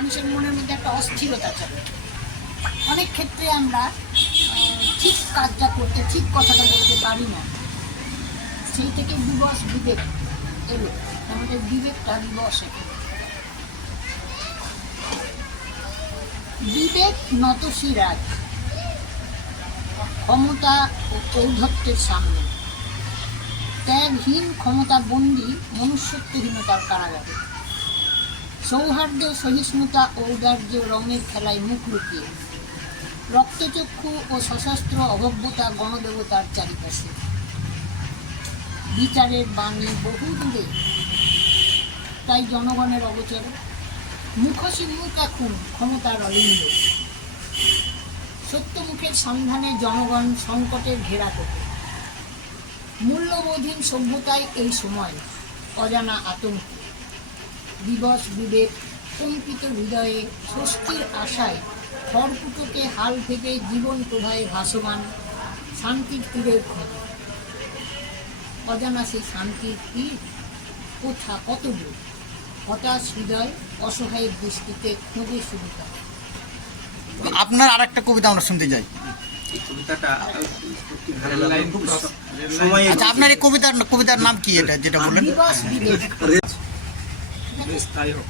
মানুষের মনের মধ্যে একটা অস্থিরতা চলে। অনেক ক্ষেত্রে আমরা ঠিক কাজটা করতে, ঠিক কথাটা বলতে পারি না। সেই থেকে দিবস বিবেক এলো। আমাদের বিবেকটা দিবস এলো। বিবেক নতশিরাজ ক্ষমতা ও ঔদ্ধত্যের সামনে। ত্যাগহীন ক্ষমতা বন্দী মনুষ্যত্বহীনতার কারাগারে। সৌহার্দ্য, সহিষ্ণুতা ঔদার্য রঙের খেলায় মুখ লুকিয়ে। রক্তচক্ষু ও সশস্ত্র অভব্যতা গণদেবতার চারিপাশে। বিচারের বাণী বহু দূরে। তাই জনগণের অগোচর। মুখোশী মুখ এখন ক্ষমতার অলিন্দ সত্যমুখের সন্ধানে জনগণ সংকটের ঘেরা থেকে মূল্যবোধহীন সভ্যতায় এই সময় অজানা আতঙ্ক। দিবস বিবেক কম্পিত হৃদয়ে স্বস্তির আশায় খড়কুটোকে হাল থেকে জীবন প্রবাহে ভাসমান শান্তির তীরের খবর। অজানা সেই শান্তির তীর কোথা কত দূর? হতাশ হৃদয় অসহায়ের দৃষ্টিতে খুঁজে শুরু করে আপনার আর একটা কবিতা আমরা শুনতে চাই। এই কবিতাটা সত্যি ভালো লাগল। খুব স- সময়ে আচ্ছা আপনার এই কবিতার কবিতার নাম কি এটা যেটা বিবেক বেশ তাই হোক।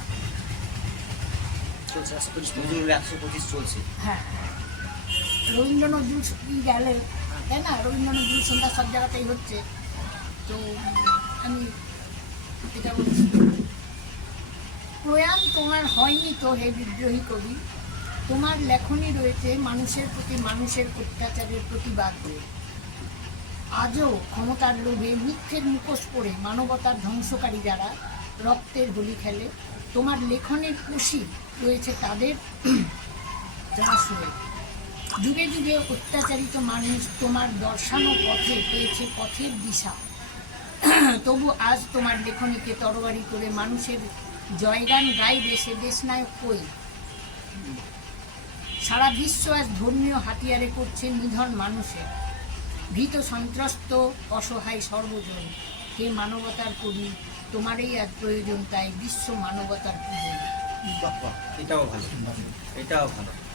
চলছে একশো পঁচিশ নজরুল একশো পঁচিশ চলছে। হ্যাঁ। রবীন্দ্র নজরুল গেলে তাই না? রবীন্দ্র নজরুল সন্ধ্যা সব জায়গাতেই হচ্ছে। তো আমি এটা বলছি। প্রয়াণ তোমার হয়নি তো হে বিদ্রোহী কবি? তোমার লেখনী রয়েছে মানুষের প্রতি মানুষের অত্যাচারের প্রতিবাদ হয়ে আজও ক্ষমতার লোভে মিথ্যের মুখোশ পরে মানবতার ধ্বংসকারী যারা। রক্তের হোলি খেলে। তোমার লেখনের কুশি রয়েছে তাদের ত্রাস হয়ে। যুগে যুগে অত্যাচারিত মানুষ তোমার দর্শানো পথে পেয়েছে পথের দিশা। তবু আজ তোমার লেখনীকে তরবারি করে মানুষের জয়গান গাইবে সে দেশনায়ক কই? সারা বিশ্ব আজ ধর্মীয় হাতিয়ারে করছে নিধন মানুষের। ভীত সন্ত্রস্ত, অসহায় সর্বজন। হে মানবতার কবি তোমারই আজ প্রয়োজন তাই বিশ্ব মানবতার কবি এটাও ভালো। এটাও ভালো।